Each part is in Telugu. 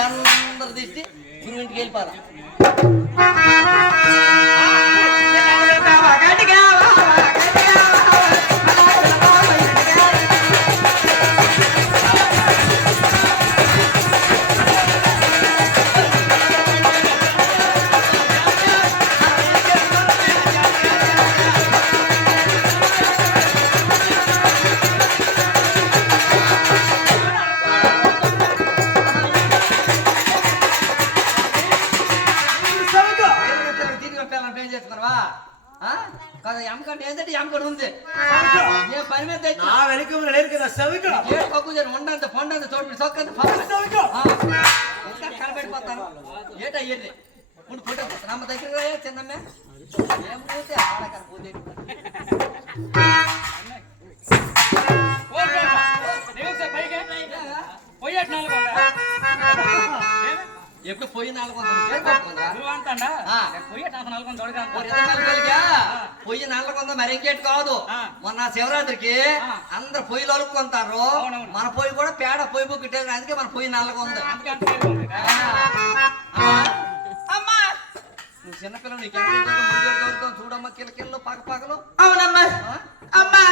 అందరు దిష్టి గురువు ఇంటికి వెళ్ళిపోరా. ఎమ్మకంటే ఏంటంటే ఎమ్మకడు ఉంది ఏ పని మీద ఉండంత పండు చోటు సొక్కంత కనబెట్టిపోతాను ఏటా ఎర్రి ఉండి ఫోటో నమ్మ దగ్గర చిన్నమ్మే ఏం పోతే ఆడకారు పోతే ఎప్పుడు పోయి 400 పొయ్యి 400 మరి ఇంకేటి కాదు. మొన్న శివరాత్రికి అందరు పొయ్యిలు అలుపుకుంటారు. మన పొయ్యి కూడా పేడ పొయ్యి బుక్కిట్టే అందుకే మన పొయ్యి 400. అమ్మా నువ్వు చిన్నపిల్ల నీకు చూడమ్మా కిలకిల్లో పగలు. అవునమ్మా అమ్మా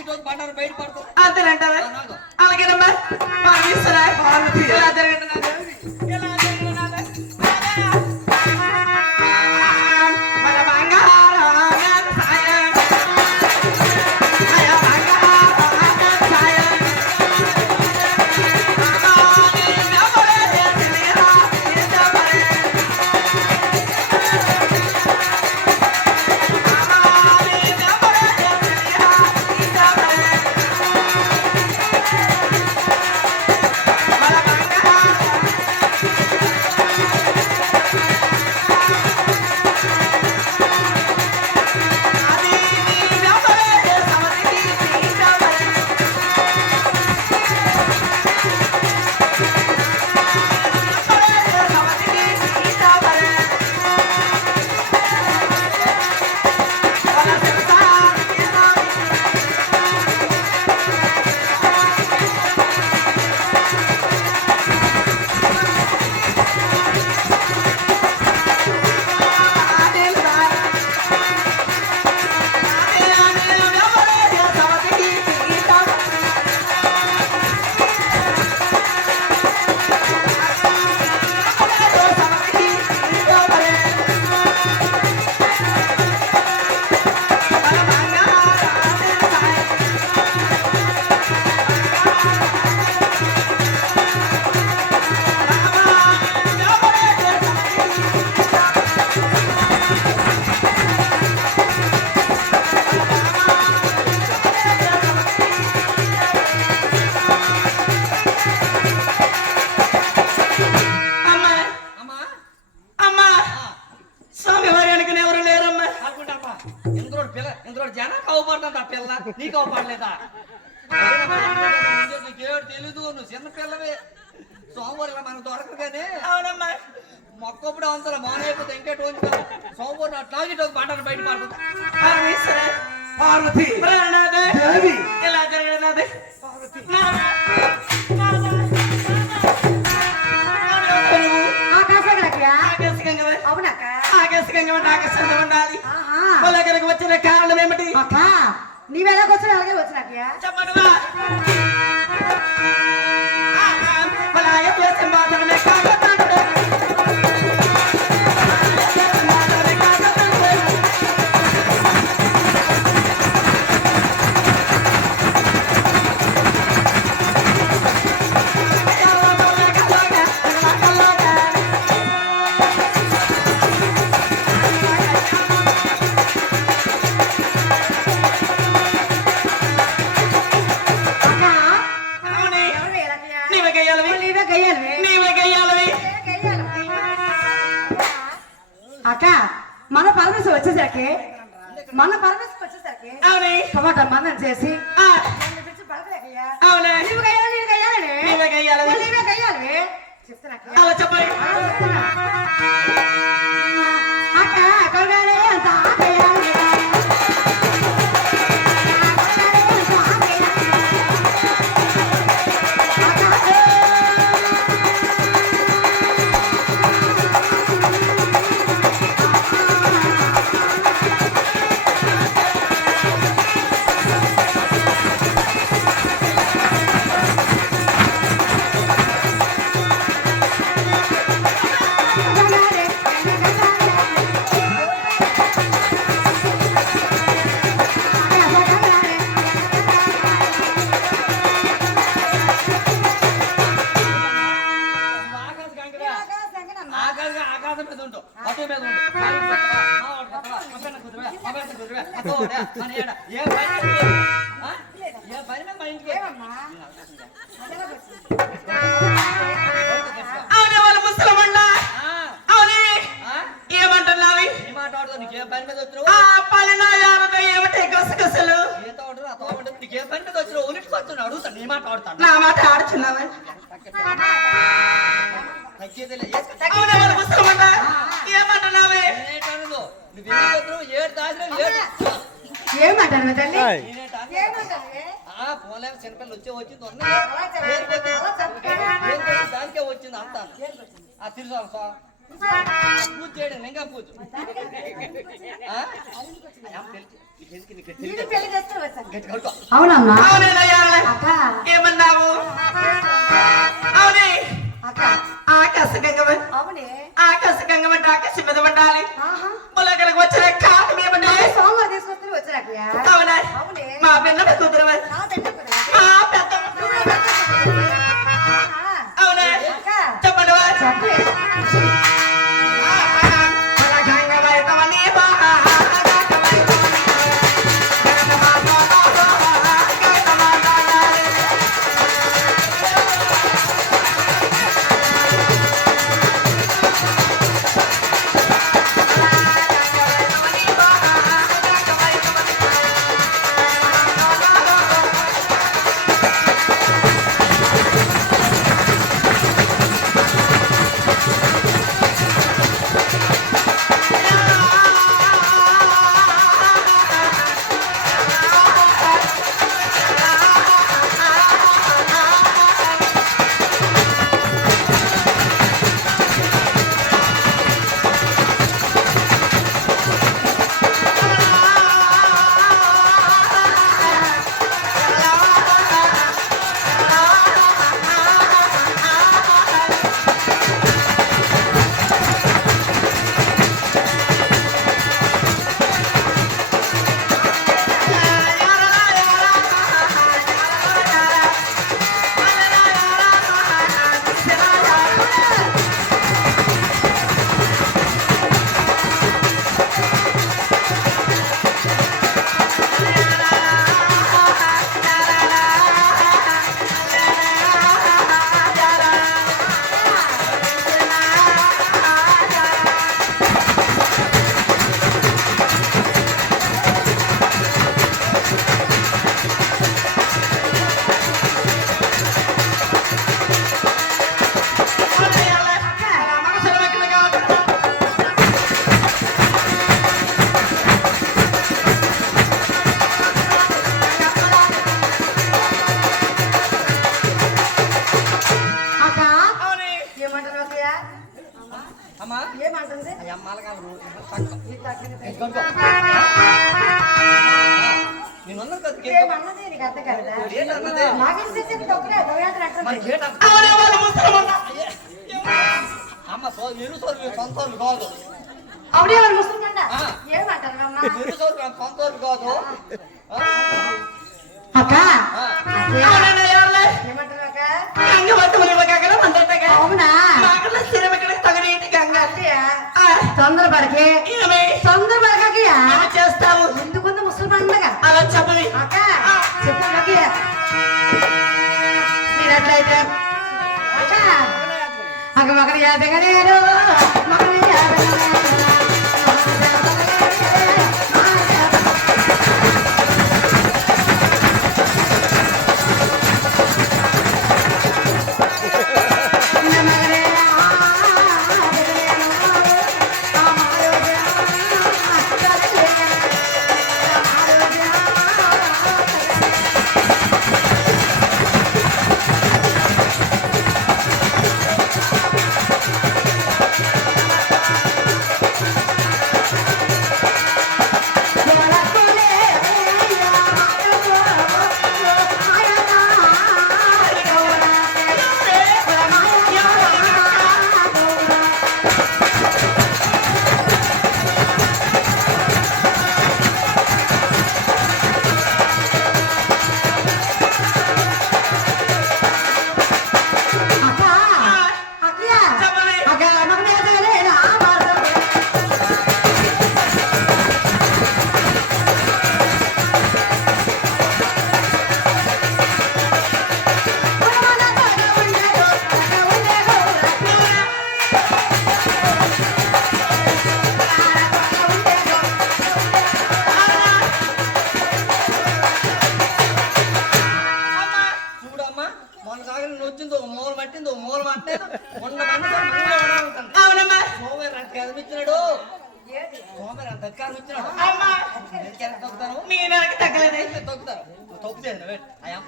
ఈరోజు బండారు బయట పడుతుంది అంతేనంటారా? అలాగేనమ్మా నీకు అవపడలేదా? నీకేడు తెలీదు, నువ్వు చిన్న పిల్లవే. సోమవారం మనకు దొరకదు కానీ అవునమ్మా మొక్కప్పుడు అంతలో మౌనైపోతే ఇంకేటి ఉంచుతాం. సోమవారం అట్లాగే బండను బయట పడుతుంది. పార్వతి ఇలా జరగనాది ఆకర్షకంగా ఉండాలి. వాళ్ళకి వచ్చిన కారణం ఏమిటి? నీవెలాగొచ్చినా అలాగే వచ్చినాక చెప్పండి. అక్క మన పరమేశ్వరం వచ్చేసరికి టమాటా మన్నం చేసి అక్క అక్కడగానే అంత మీద ఉండు అటు మీద ఉండు కాలు పక్కన, మా వాడు పక్కన, అక్కడ కుదురువే, అక్కడ కుదురువే, అక్కడ ఒకటే, మన ఏడ. ఏ పని మీద పోదు. ఆ? ఏ పని మీద మన ఇంటికి ఏమమ్మా అవునే వాళ్ళు ముసలమండా అవునే ఏమంటున్నావి ఈ మాట ఆడుతూ నీకు ఏ పని మీద వచ్చినావు ఆ పలిన యారద ఏమిటి గసగసలు ఏ తోడు ఆ తోడు నీకు ఏ పని మీద వచ్చినావు ఉనికి వస్తున్నావు అడుగుతాను నీ మాట ఆడుతాను నా మాట ఆడుచున్నావా తగ్గేదిలే అవునే వాళ్ళు ముసలమండా ఏమంటున్నావే నువ్వు ఎందుకు వస్తున్నావు ఏడు దాచినావు ఏడు ఏమంటారు తల్లి నేనేట ఏమంటారు పోలేము చిన్నపిల్లలు వచ్చే వచ్చింది అలా చెప్పండి, అలా చెప్పండి. దానికే వచ్చింది అంత ఆ తిరుసాం పూజ చేయడం లింగం పూజ నేను పెళ్లి చేసుకుని వచ్చాను. గట్టి కడుకో అవునమ్మా అవునే యారద అక్క ఏమన్నావు అవునే అక్క ఆకాశ గంగమ అవునే ఆకాశ గంగమ ఆకాశ మీద ఉండాలి ఆహా ములగరకు వచ్చిన కాదు మేమంటే సోమవారం తీసుకొచ్చి వచ్చారక్కయ్యా అవునా అవునే మా పిల్ల కూతురు నా పెద్ద కుదరదు. మా పెద్ద ఆహా. అవునా అక్క చెప్పండి వా. చెప్పే అమ్మా ఏమంటుంది అయ్యా అమ్మలకాలు కడుకో నేను ఉన్నాను కదా ఏమన్నది నీకు అర్థం కదా ఏంటన్నది నాకేం చేసేది తొక్కలే భయయాత్ర మరి అట్లా ఏంట అవునే వాళ్ళు ముసలమండా అమ్మ ఎరుసోరు సొంతోరు కాదు అప్పుడే వాళ్ళు ముసలిమంట ఆ. ఏమంటారు అమ్మా ఎరుసోరు సొంతోరు కాదు అక్క అవునే యారద ఏమంటారు అక్క గంగ వత్తులు ఇవ్వగల మందటగా అవునా మాకల స్థిరం ఇక్కడ తగనేటి గంగ అక్కయ్య ఆ తొందరపడకే ఏమే తొందరపడకయ్యా ఏమి చేస్తావు ఎందుకుంది ముసలి పండుగ అలా చెప్పవి అక్క చెప్పు అక్కయ్య మీరట్లయితే అక్క అక్క మగని యాదగలేరు మగని యాదగలేరు ఆ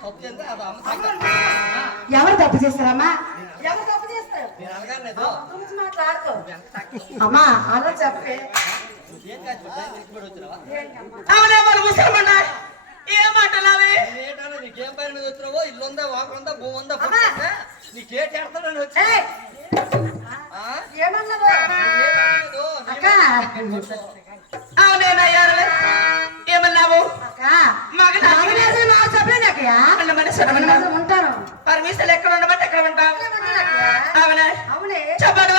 తప్పు చేస్తే అది అమ్మ సంగతి. ఎవరు తప్పు చేస్తారమ్మా? ఎవరు తప్పు చేస్తారు? నేను అనగానే లేదు. గురించి మాట్లాడుకో. ఎంత తక్కువ. అమ్మా అలా చెప్పే. ఏం కాదు బిడ్డ, ఇరికిపడి వచ్చినావా? అవునే మరి ముసలమన్నా ఏం మాటలావే ఏంటన్నా నీకేం పని మీద వచ్చినావో? ఇల్లు ఉందా, వాకలు ఉందా, భూమి ఉందా, పొట్ట ఉందా? నీకేటి ఎడతానని వచ్చి ఏయ్, ఆ? ఏమన్నావు? ఏమనలేదు. అక్క. అవునేనయ్యారు ఏమన్నావు అక్క, మగ మగనేసి మాట చెప్పలేదు అక్కయ్య. మనిషి మగనేసి ఉంటాను. పరమేశ్వరు ఎక్కడ ఉండబట్టి ఎక్కడ ఉంటావు అవునే అవునే. చెప్పడు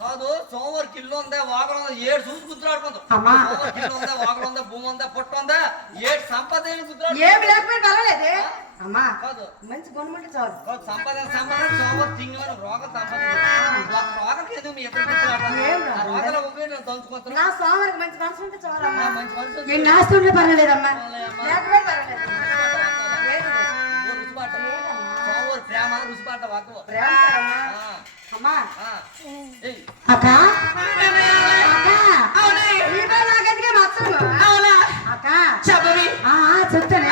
కాదు సోమవారికి ఇల్లు ఉందా, వాకలు ఉందా, ఏడు చూసి గుర్తురాడుకుంటాం. అమ్మా. సోమవారికి ఇల్లు ఉందా, వాకలు ఉందా, భూమి ఉందా, పొట్ట ఉందా, ఏడు సంపద ఏమి గుర్తురాడు ఏమి లేకపోయినా పర్వాలేదే. అమ్మా కాదు. మంచి గుణముంటే చాలు. కాదు, సంపాదన సోమవారం తింగమని రోగం సంపాదన ఒక రోగం ఏదో మీ ఇద్దరు ఏం రాదు. రోగాల ఉపయోగం నేను తలుచుకుంటున్నా. నా స్వామికి మంచి మనసు ఉంటే చాలు అమ్మా. మంచి మనసు నేను నాస్తుంటే పర్వాలేదమ్మా. పర్వాలేదమ్మా. లేకపోతే పర్వాలేదు. ఏంటి? రుచిపాట సోమవారం ప్రేమ రుచిపాట వాకు ప్రేమ కదమ్మా. అమ్మా ఏయ్ అక్క అక్క అవునే ఈ పేరు నాకెందుకే మచ్చలు అవునా అక్క చెప్పవి చెప్తానే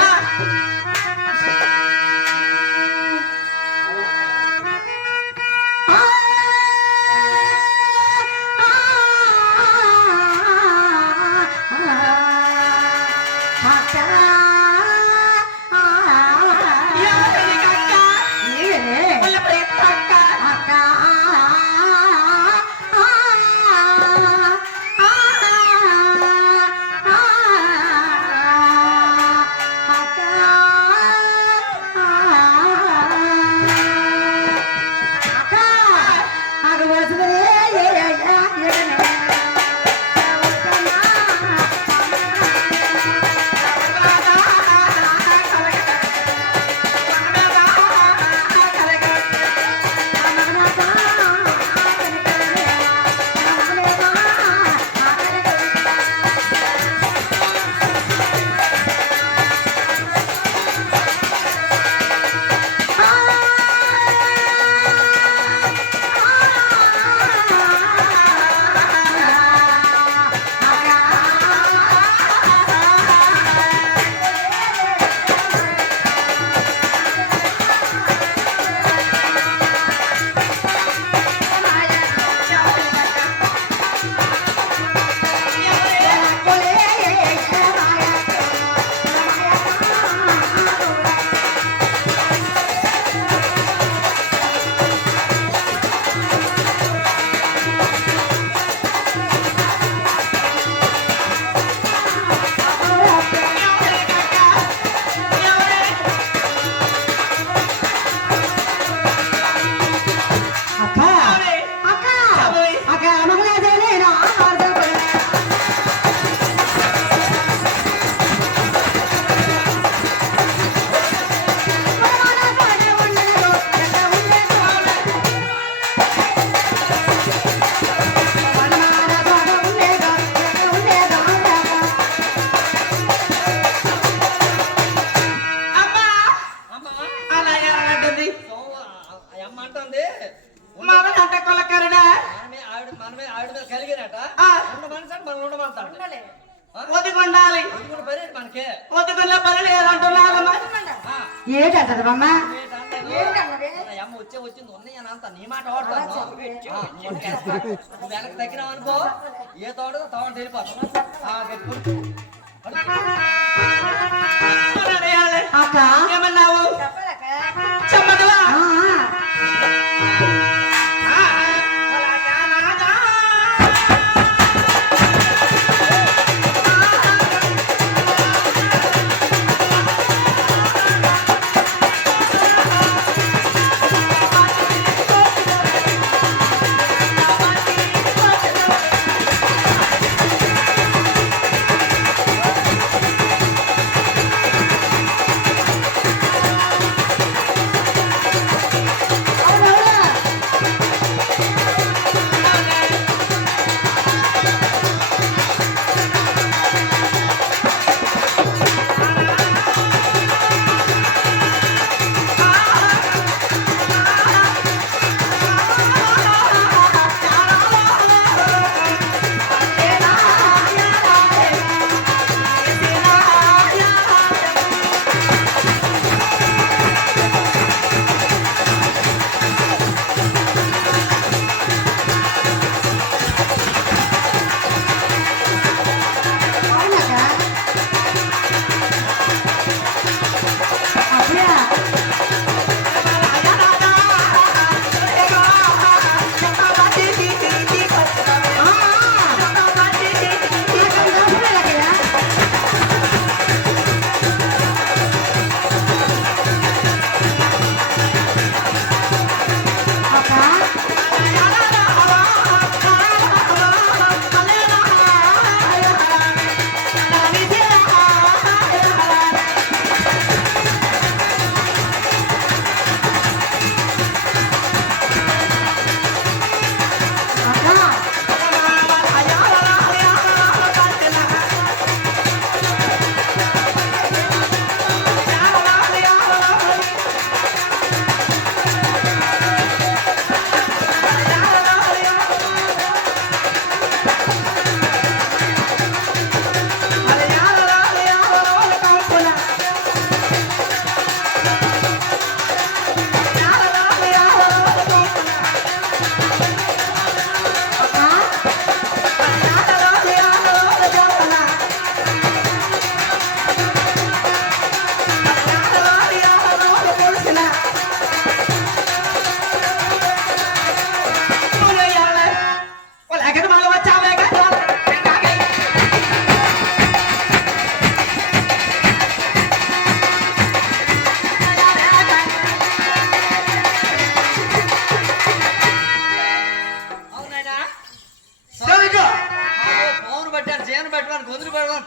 ఉండేట ఆ. ఉన్న మనిషి అంటే మనం ఉండమంటాడు ఉండాలి. ఒదిగుండాలి ఇప్పుడు పని మనకే ఒదిగున్న పని లేదంటున్నాగమ్మా ఏంటంటది అమ్మ ఏంటన్నది? అమ్మ వచ్చింది ఉన్నాయి అని అంత నీ మాట ఆడుతాను నువ్వు వెనక్కి తగ్గినావు అనుకో ఏ తోట వెళ్ళిపోతాను అక్క ఏమన్నావు చెప్పగలవా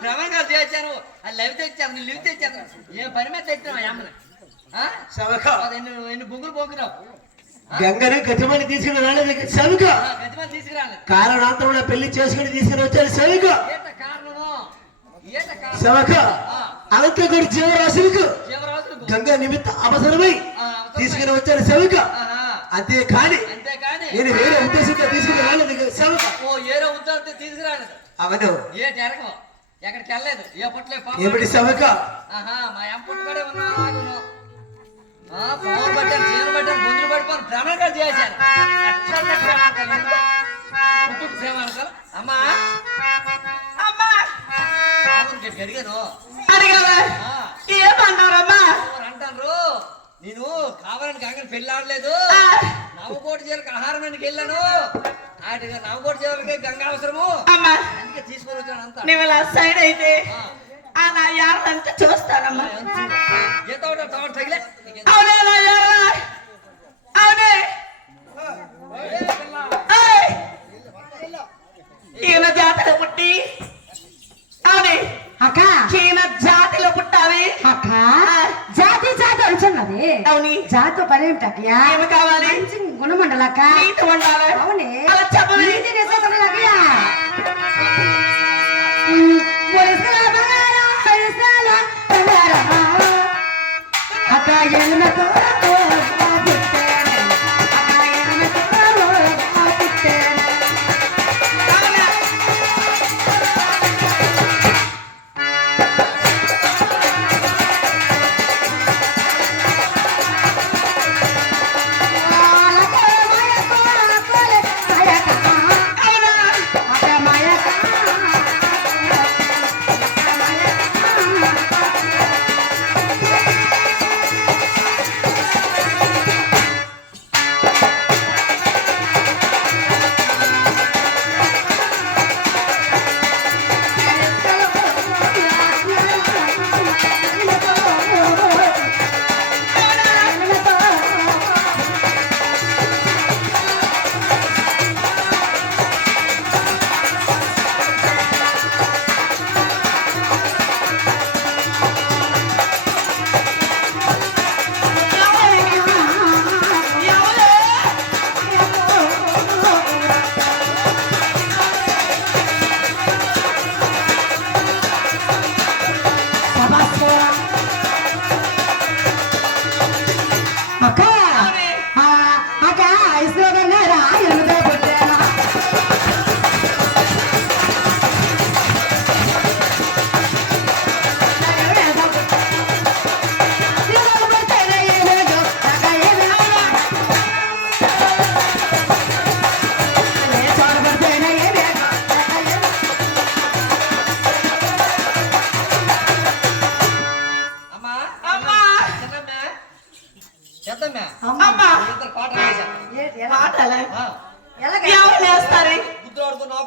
ప్రమాణాలు చేయించాను అది లవ్ తెచ్చాను నేను లివ్ తెచ్చాను ఏం పని మీద తెచ్చాను అమ్మని ఎన్ని బొగ్గులు పోకున్నావు గంగని గజమని తీసుకుని రాలేదు సవిక గజమాలు తీసుకురాలేదు కారణాంతరంలో పెళ్లి చేసుకుని తీసుకుని వచ్చారు సవిక ఏట కారణము ఏట సవక అలంకగుడి జీవరాశులకు జీవరాశులకు గంగా నిమిత్త అవసరమై తీసుకుని వచ్చారు సవిక అంతే కానీ నేను వేరే ఉద్దేశంతో తీసుకుని రాలేదు సవిక ఓ ఏదో ఉద్దేశంతో తీసుకురాలేదు అవను ఏటి ఎరగం ఎక్కడికి వెళ్ళలేదు ఏ పుట్టలే ఏమిటి సవిక మా ఎం పుట్టుకడే ఉన్నా పవర్ బట్టాను జీవన బట్టాను గొంతులు పడిపోను ప్రమాణాలు చేశాను పుట్టుకు ప్రేమాలు అమ్మా అమ్మా అడిగాను అడిగావా ఏమన్నారమ్మా అంటారు నేను కావాలని కాకని పెళ్లి ఆడలేదు నవకోటి జీలకు ఆహారం ఎందుకు వెళ్ళాను నవకోటి జీవులకి గంగా అవసరము అమ్మా అందుకే తీసుకొని వచ్చాను అంతా నువ్వు ఇలా సైడ్ అయితే ఆ నా యారంతా చూస్తానమ్మా ఏ తోట తగిలే అవునే నా యారా అవునే ఈయన జాతర పుట్టి అవునే అక్క ఈయన జాతిలో పుట్టాలి అక్క జాతి జాతి అనుచున్నది అవుని జాతి పని ఏమిటక్కయ్యా ఏమి కావాలి మంచి గుణమండలక్క నీతి ఉండాలి అవునే అలా చెప్పవి నీతి నిజమనలక్కయ్యా అక్క ఎన్నతో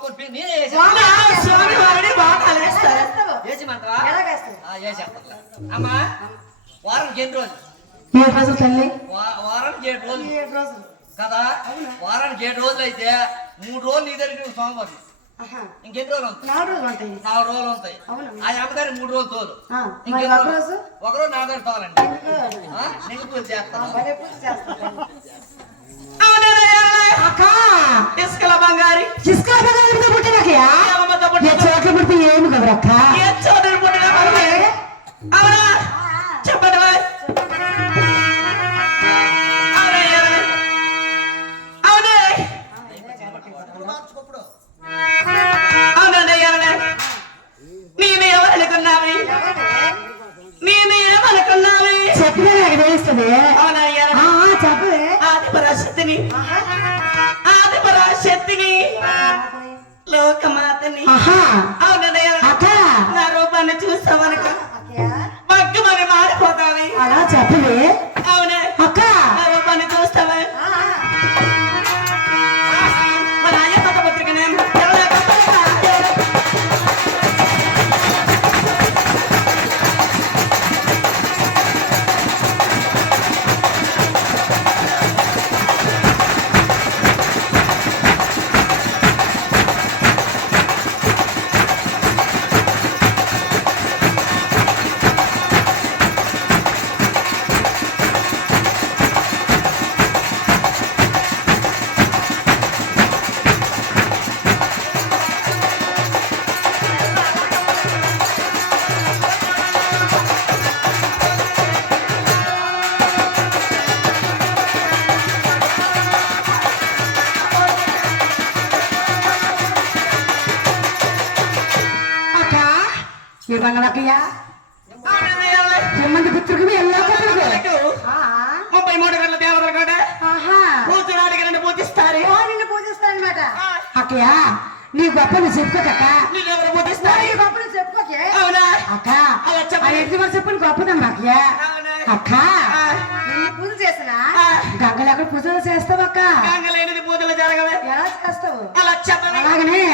మొక్క నేనే స్వామి స్వామి వారిని బాగా వేస్తారు. వేస్తావు. వేసిమంటవా ఎలా వేస్తావు? వేసేస్తా అమ్మా. వారానికి ఎన్ని రోజులు? 7 రోజులు తల్లి. వారానికి 7 రోజులు 7 రోజులు. కదా. వారానికి 7 రోజులు అయితే 3 రోజులు నీ దగ్గర సోమవారం. ఆహా. ఇంకెన్ని రోజులు ఉంటాయి? 4 రోజులు ఉంటాయి. 4 రోజులు ఉంటాయి. అవునమ్మా. ఆ అమ్మగారి 3 రోజులు తోలు. మరి ఇంకెన్ని ఒక రోజులు? రోజు? ఒక రోజు నా దగ్గర తోలండి. ఎందుకు? నీకు పూజ చేస్తాను. భలే పూజ చేస్తావు. అక్క ఇసుకల బంగారి ఇసుక పదార్థంతో పుట్టినకయ్యా? ఏమమ్మతో పుట్టిన? ఏ చోట్ల పుడితే ఏమి కదరక్క? ఏ చోదరు పుట్టిన మనమే? అవునా చెప్పండి బాయ్. అవునే అవునే అవునండి అవునే. నేను ఎవరనుకున్నావి? నేను ఏమనుకున్నావి? చెప్పినా నాకు తెలుస్తుంది. అవునా చెప్పవే. ఆదిపరాశక్తిని ఆదిపరాశక్తిని లోకమాతని. అవునండి అక్క నా రూపాన్ని చూస్తావనుక మగ్గమని మారిపోతావి. అలా చెప్పవే. అవునే అక్క నా రూపాన్ని చూస్తావా? మన అయ్య పత్రికనే ఇవ్వంగలకయ్యా. అవునండి ఎమ్మంది పుత్రుడికి ఎలా పుత్రుడు? 33 గంటల దేవతల కాడ పూజనాడికి నన్ను పూజిస్తారు. నిన్ను పూజిస్తానమాట. అక్కయ్య నీ గొప్పలు చెప్పుకోక. నిన్నెవరు పూజిస్తారు? నీ గొప్పలు చెప్పుకోకే. అవునా అక్క అలా ఆ చెప్పండి. ఎట్టి వరకు చెప్పని గొప్పదమ్మా అక్కయ్య. అవునా అక్క నిన్ను పూజ చేసినా గంగలు ఎక్కడ పూజలు చేస్తావు అక్క? గంగలేనిది పూజలు జరగవే. ఎలా చేస్తావు? అలా చెప్పండి. అలాగనే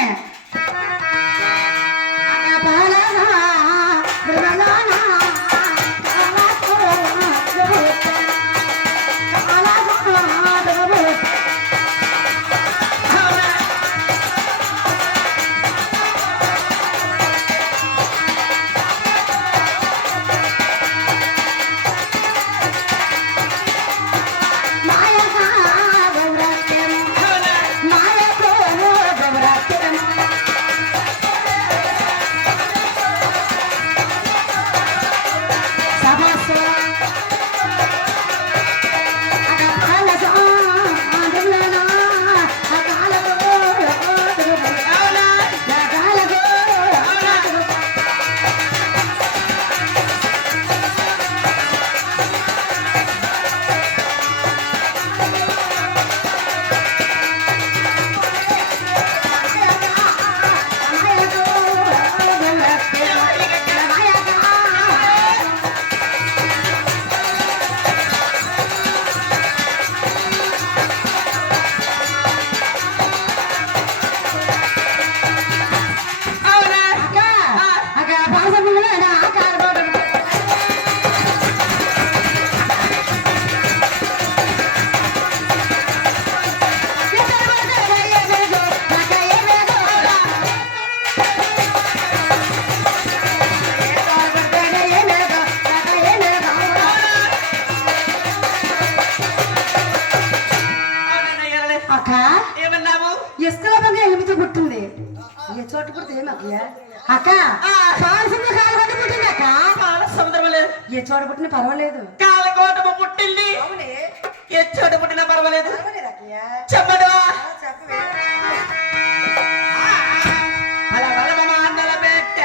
చోటు పుడితే ఏమక్కయ్యా? అక్క పాలసముద్రం కాలగొట్ట పుట్టింది అక్క. పాలసముద్రములే ఏ చోట పుట్టినా పర్వాలేదు. కాలకోటము పుట్టింది. అవునే ఏ చోట పుట్టినా పర్వాలేదు. పర్వాలేదు అక్కయ్యా. చెప్పడు చెప్పవే. అలా బలమ అందల పెట్ట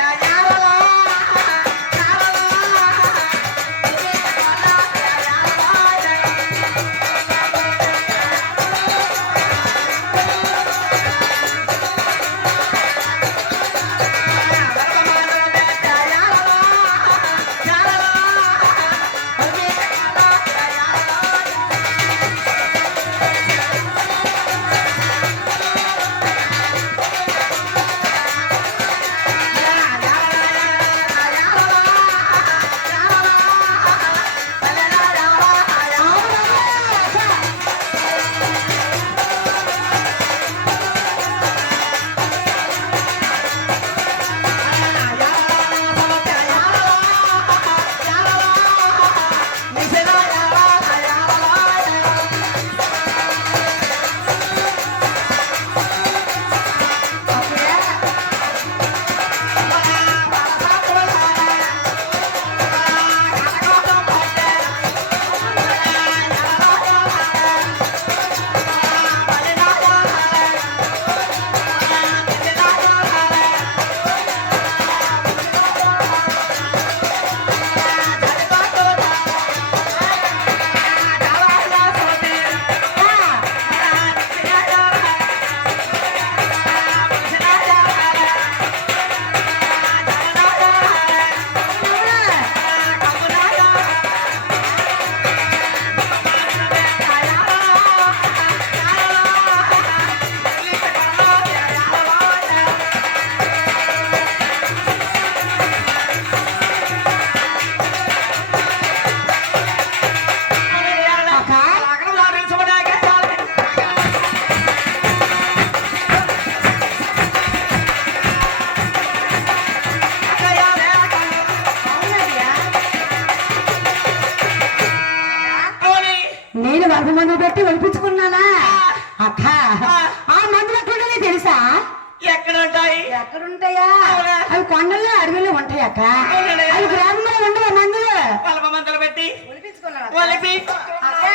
ఎక్కడ ఉంటాయి ఎక్కడుంటాయా అవునా? అవి కొండల్లో అడవిలో ఉంటాయి అక్క అవునండి. అవి గ్రామంలో ఉండవు మందులు పలప మందులు పెట్టి ఒలిపించుకున్నావు ఒలిపి అక్క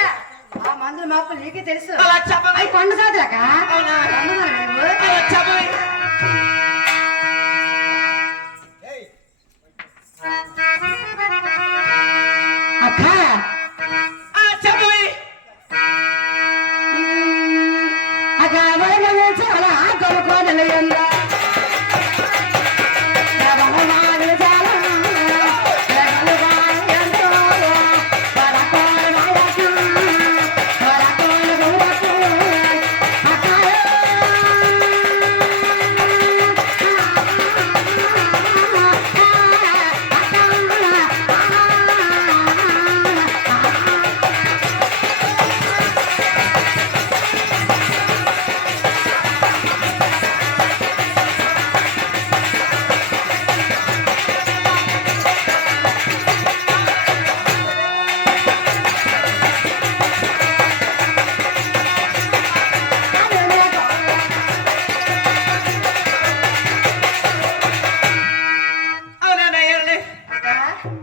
ఆ మందులు మాకు నీకే తెలుసు అలా చెప్పవే అవి కొండ సాదులు అక్క అవునా? అందులో నువ్వు అలా చెప్పవే అక్క చెప్పవే అక్క వరదలు చాలా కొనుక్కోనలు ఎందా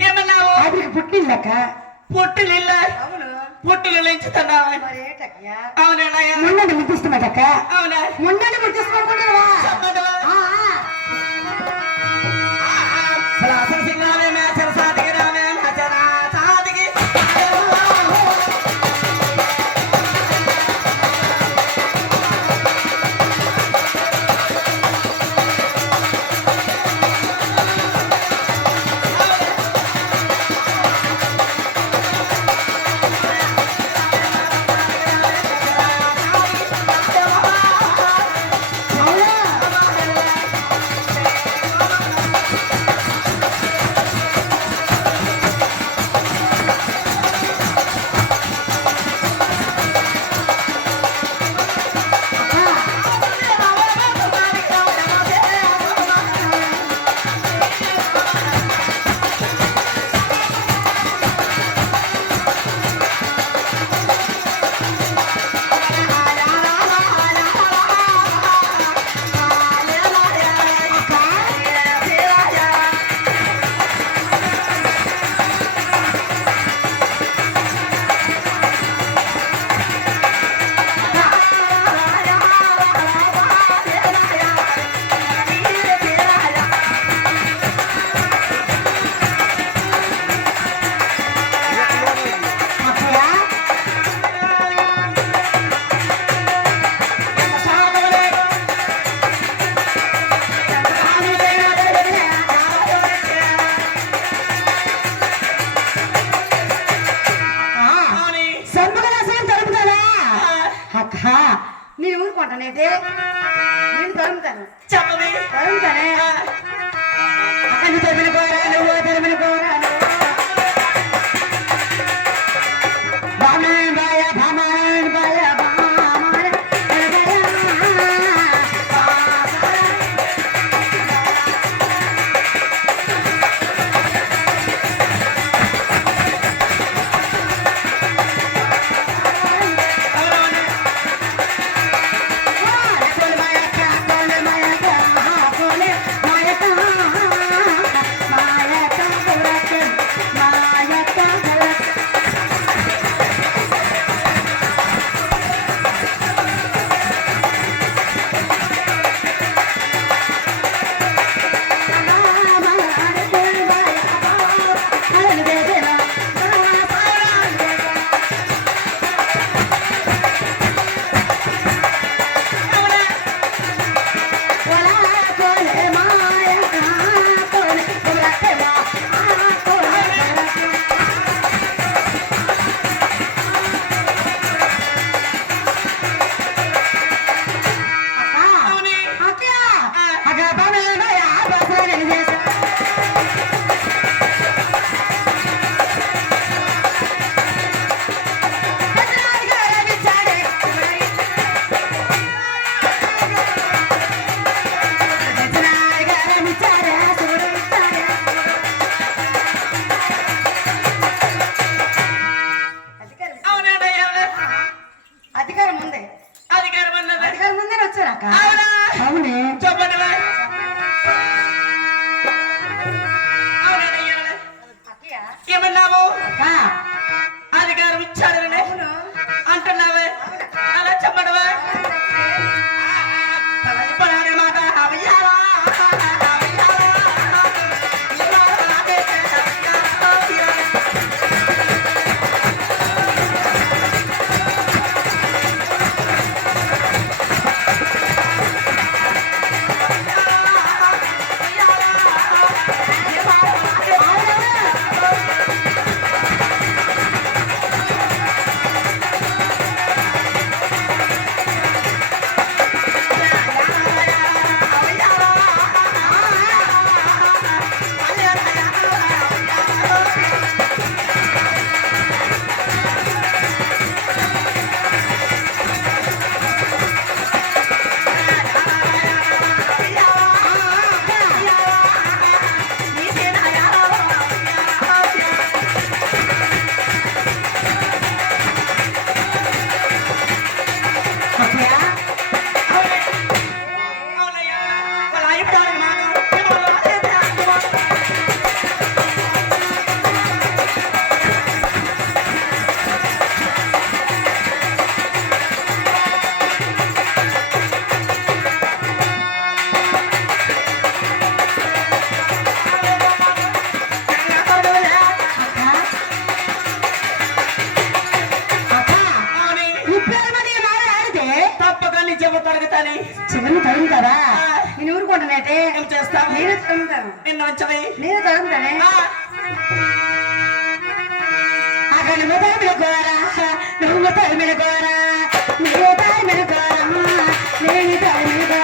ఏమన్నావు ఆవిడికి పుట్టిందక్క పుట్టిలిల్ల అవును పుట్టిలు ఎంచుతున్నావా మరి ఏంటక్కయ్యా అవునయ్య ముందండి ముట్టిస్తున్నట్టక్క అవునా ముందండి ముట్టిస్తున్నాడుకుంటావా చెప్పదవా సలాసల సింగామే మేచర సాదికి రామే మేచర సాదికి అక్క నీ ఊరుకుంటానైతే నేను తరుముతాను చెప్పవే తరుముతానే అక్క నువ్వు తరిమిన కోరా నువ్వు తరిమిన కోరా బామాన్ బాయ బామాన్ బాయ బామాన్ కోలే మాయ చివరిని తగులుతారా నేను ఊరుకుంటానంటే ఏం చేస్తా నేనే తగులుతాను నిన్న వచ్చాయి నేనే తగులుతానే అక్కడ తరిమిడుకోరా నువ్వు తరిమిడుకోరా నువ్వు తరిమిడుకోరా నేను తరిమిడుకోరా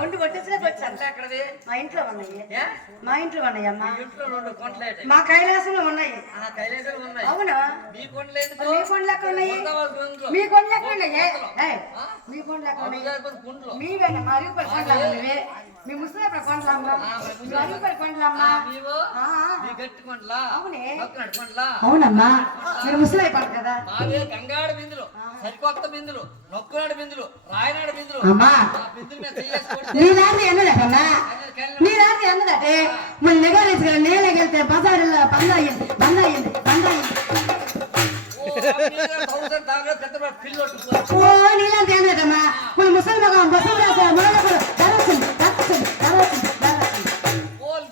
ఒంటి కొట్టించలేక వచ్చాను ఎక్కడది మా ఇంట్లో ఉన్నాయి ఏ? మా ఇంట్లో ఉన్నాయి అమ్మా మీ ఇంట్లో 2 కొండలేట మా కైలాసంలో ఉన్నాయి కైలాసాలు ఉన్నాయి అవునా మీ కొండలు ఎందుకు మీ కొండలు ఎక్కడ ఉన్నాయి కొండవాళ్ళ గుంట్లో. మీ కొండలు ఎక్కడ ఉన్నాయి ఏయ్, ఆ? మీ కొండలు ఎక్కడ ఉన్నాయి అడుగుదారిపోయిన కుంట్లో. మీవేనా మా అరుగుపడి కొండలు మీవే మీ ముసలి కొండలు అమ్మా మీ అరుగుపడి కొండలు అమ్మా మీవు ఆ, మీ గట్టి కొండలా అవునే. పక్కనటి కొండలా అవునమ్మా మీరు ముసలి అయిపోడు కదా మావే గంగాడ బిందులు సరికొత్త బిందులు నొక్కునాడు బిందులు రాయనాడు బిందులు అమ్మా ఆ బిందులు మీద చెయ్యేసి నీ లాంటి ఎన్నదటమ్మా నీ లాంటి ఎన్నదటే మన నిగారేసి నేలకెళ్తే బజారులో బంద్ అయ్యింది ఓ నీలాంటి ఎన్నదమ్మా మన ముసలి మగం బస్సు రాసే మొదలు ధరొచ్చింది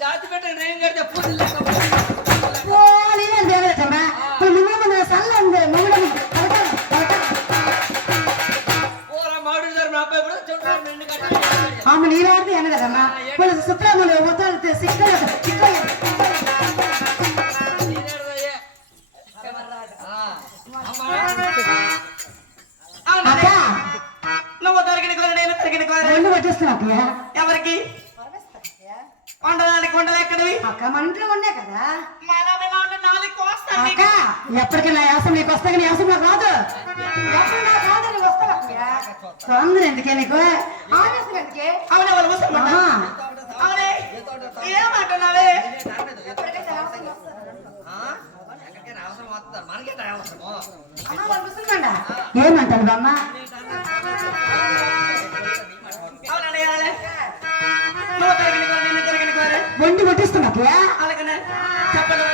జాతి పెట్టండి నేను కడితే పూజలు లేకపోతే ఓ నీలాంటి ఎన్నదమ్మా మన ముందు మన సల్ల ఉంది మొగడం మామిడి గారు మా అబ్బాయి కూడా చెప్తారు నిన్ను కట్టాలి ఆమె నీలాంటి ఎన్నదమ్మా మన సుప్రములు మొత్తాలు సిక్కలు అక్క నువ్వు దొరికిన కోర నేను దొరికిన కోర రెండు పట్టిస్తున్నా ఎవరికి కొండలాంటి కొండలు ఎక్కడవి అక్క మన ఇంట్లో ఉన్నాయి కదా మనమేలా ఉంటే 4 కోస్తాను అక్క ఎప్పటికీ నా యాసం నీకు వస్తాయి నీ యాసం నాకు రాదు ఎప్పుడు నాకు రాదు నీకు వస్తావు అక్క తొందర ఎందుకే నీకు ఆవేశం ఎందుకే అవునే వాళ్ళు ముసలి ఆహా. అవునే ఏమంటున్నావే ఎప్పటికైతే అవసరం వస్తుంది. ఎక్కడికైనా అవసరం వస్తారు మనకే అవసరము అమ్మ, వాళ్ళు ముసలిమండ. ఏమంటారు బామ్మ అవునండి నువ్వు దొరికిన కోర నేను దొరికిన కోర వండి కొట్టిస్తున్నా అలాగనే చెప్పగలవా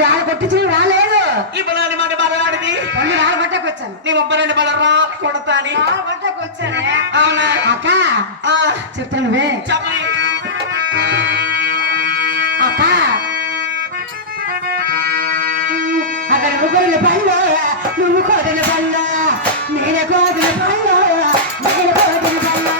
రాళ్ళు కొట్టించి రాలేదు. ఇప్పుడు నన్ను మాట మాట్లాడింది కొన్ని రాళ్ళు పట్టకొచ్చాను. నీ 32 బల రా కొడతాని రాళ్ళు పట్టకొచ్చానే. అవునా అక్క ఆ, చెప్తాను వే చెప్పని అక్క అక్కడ ముగ్గురుల పళ్ళు నువ్వు కోదిన పళ్ళు నేను కోదిన పళ్ళు నేను కోదిన పళ్ళు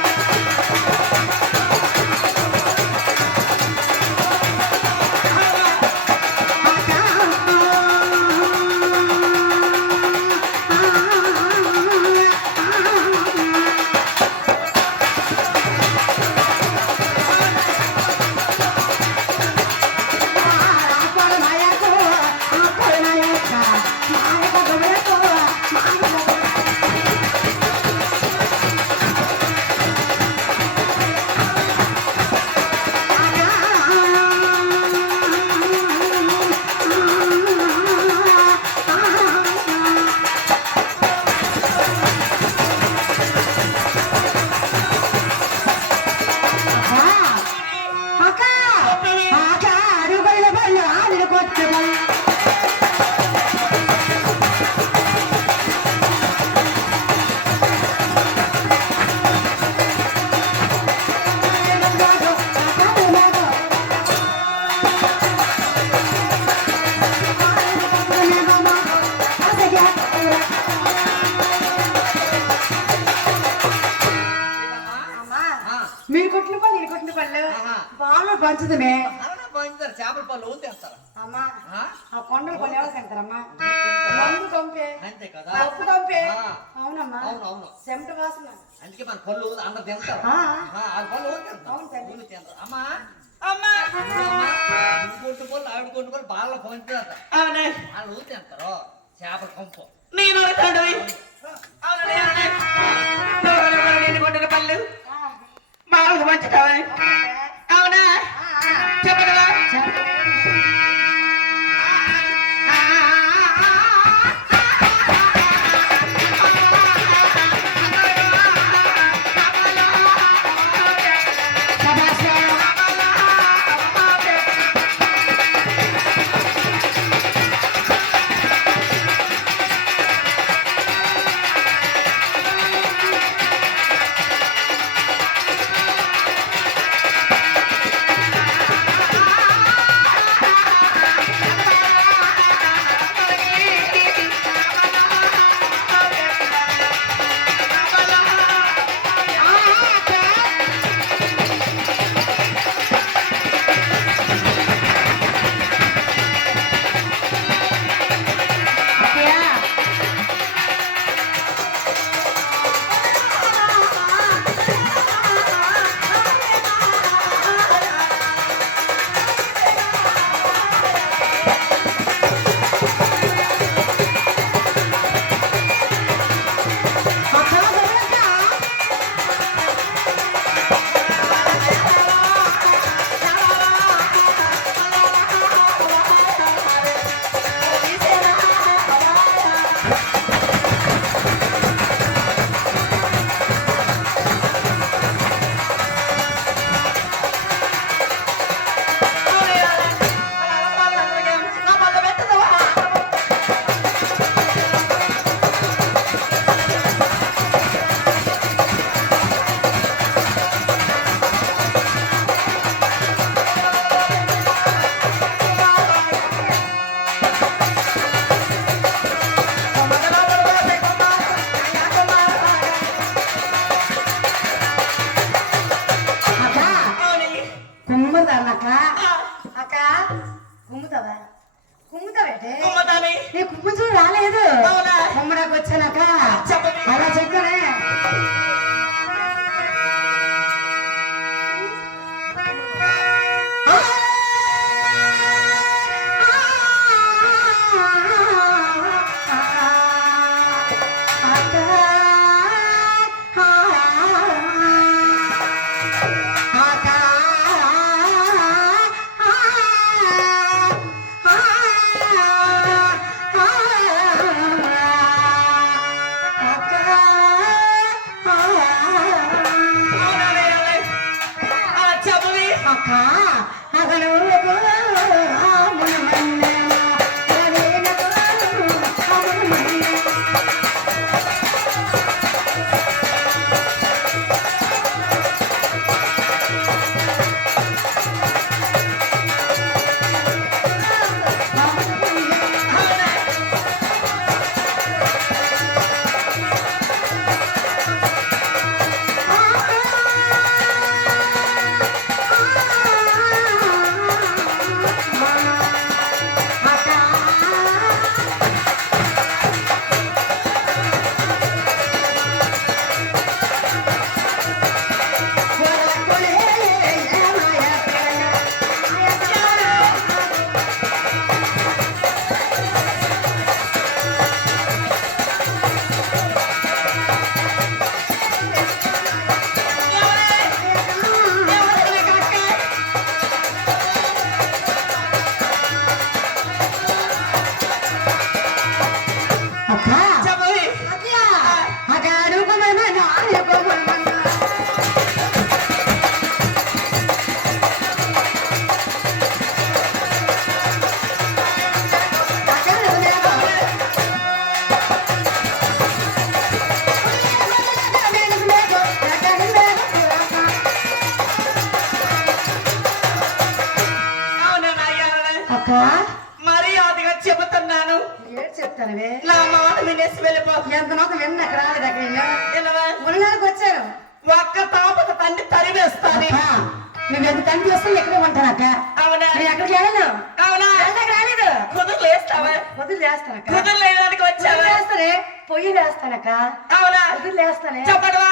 మీరు కొట్టిన పళ్ళు నేను కొట్టిన పళ్ళు బాగా పంచుదమే పంచుతారు చేపల పళ్ళు ఊరి తెస్తారా అమ్మా ఆ కొండల పళ్ళు ఎవరు తింటారమ్మా మందు కంపే అంతే కదా పప్పు కంపే ఆ. అవునమ్మా అవును చెమట వాసన అందుకే మన పళ్ళు అందరు తింటారు ఆ. ఆ పళ్ళు ఊరి తింటారు అవును తల్లి. ఊరి తింటారు అమ్మా అమ్మా కొట్టు పళ్ళు ఆవిడ కొట్టు పళ్ళు బాగా పంచుతారు అవునా వాళ్ళు ఊరి తింటారు చేపల కంపు నేను అడుగుతాడు అవునండి నేను కొట్టిన పళ్ళు బాగా మంచుతావా అవునా చెప్పరా చెబుతున్నాను. ఏడు చెప్తానువే నా మాట వినేసి వెళ్ళిపో. ఎంత నోత విన్న అక్కడ రాలేదు అక్కడ వినవా? మునగానికి వచ్చాను ఒక్క తాపక తండ్రి తరివేస్తాను. నువ్వు ఎంత తండ్రి వస్తే ఎక్కడ ఉంటానక్క అవునా? నేను ఎక్కడికి వెళ్ళను అవునా? వెళ్ళడానికి రాలేదు కుదురు లేస్తావా? వదిలి లేస్తానక్క కుదురు లేదానికి వచ్చావా? లేస్తానే పొయ్యి లేస్తానక్క అవునా? వదిలి లేస్తానే చెప్పడవా?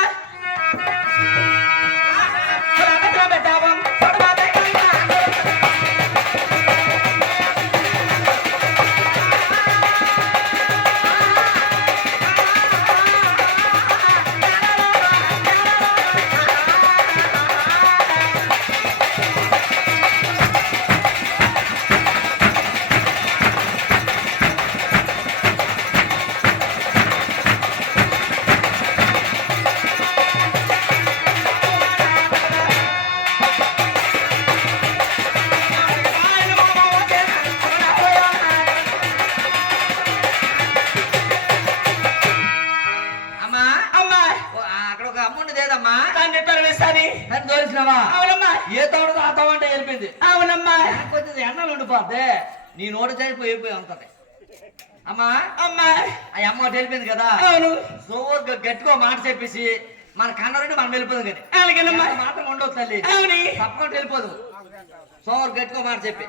పెట్టావా? అమ్మా అమ్మా ఓ, అక్కడ ఒక అమ్మ ఉండేదమ్మా తండ్రి తరివేస్తాని. నన్ను తోలిసినావా అవునమ్మా. ఏ తోడు ఆ తోడు అంటే వెళ్ళిపోయింది అవునమ్మా. కొంచెం ఎండలు ఉండిపోద్ది నీ నోటి చనిపోయి ఉంటది అమ్మా అమ్మా. ఆ అమ్మ ఒకటి వెళ్ళిపోయింది కదా అవును. సో గట్టిగా మాట చెప్పేసి మన కన్నరంటే మనం వెళ్ళిపోదు కానీ అలాగేనమ్మా. మాత్రం ఉండవు తల్లి అవుని. తప్పకుండా వెళ్ళిపోదు సోమవారం గట్టిగా మాట చెప్పి